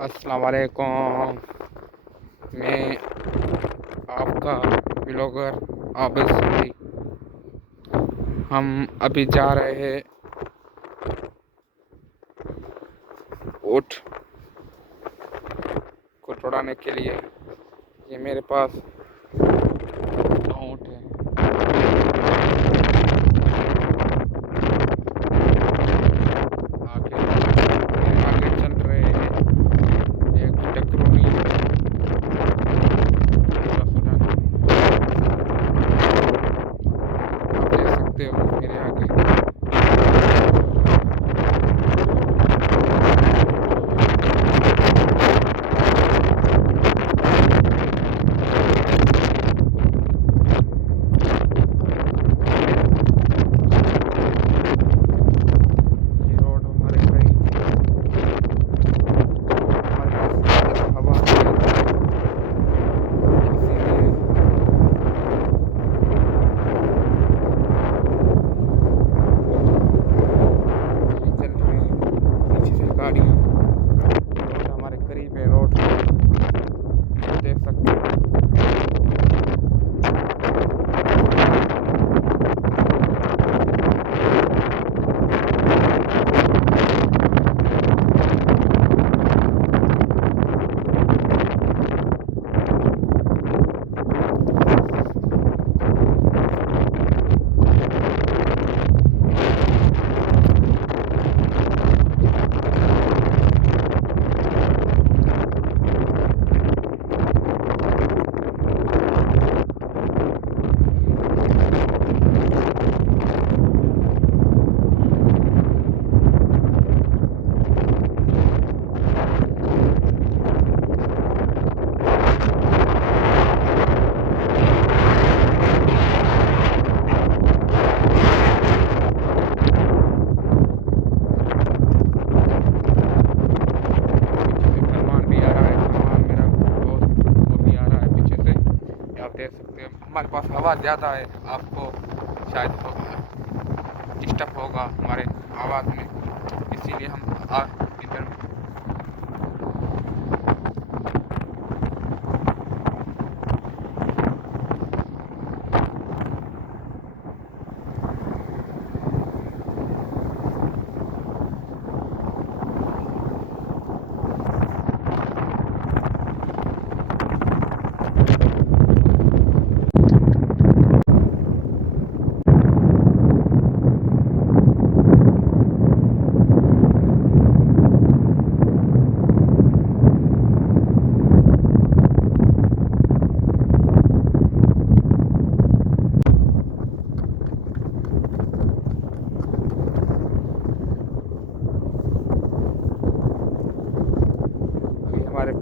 अस्सलाम वालेकुम। मैं आपका ब्लॉगर आबिद सईद। हम अभी जा रहे हैं ऊँट को तोड़ाने के लिए। ये मेरे पास 2 ऊँट है। आगे चल रहे हैं एक टकरोनी देख सकते हो मेरे आगे। ये रोड हमारे सही हमारे पास हवा इसीलिए चल रहे हैं पीछे से गाड़ियाँ। रोड हमारे करीब है, रोड देख सकते हो। सलमान भी आ रहा है, सलमान मेरा दोस्त वो भी आ रहा है पीछे से। ये आप देख सकते हैं हमारे पास हवा ज़्यादा है, आपको शायद डिस्टर्ब होगा हमारे आवाज़ में, इसीलिए हम इधर अभी हमारे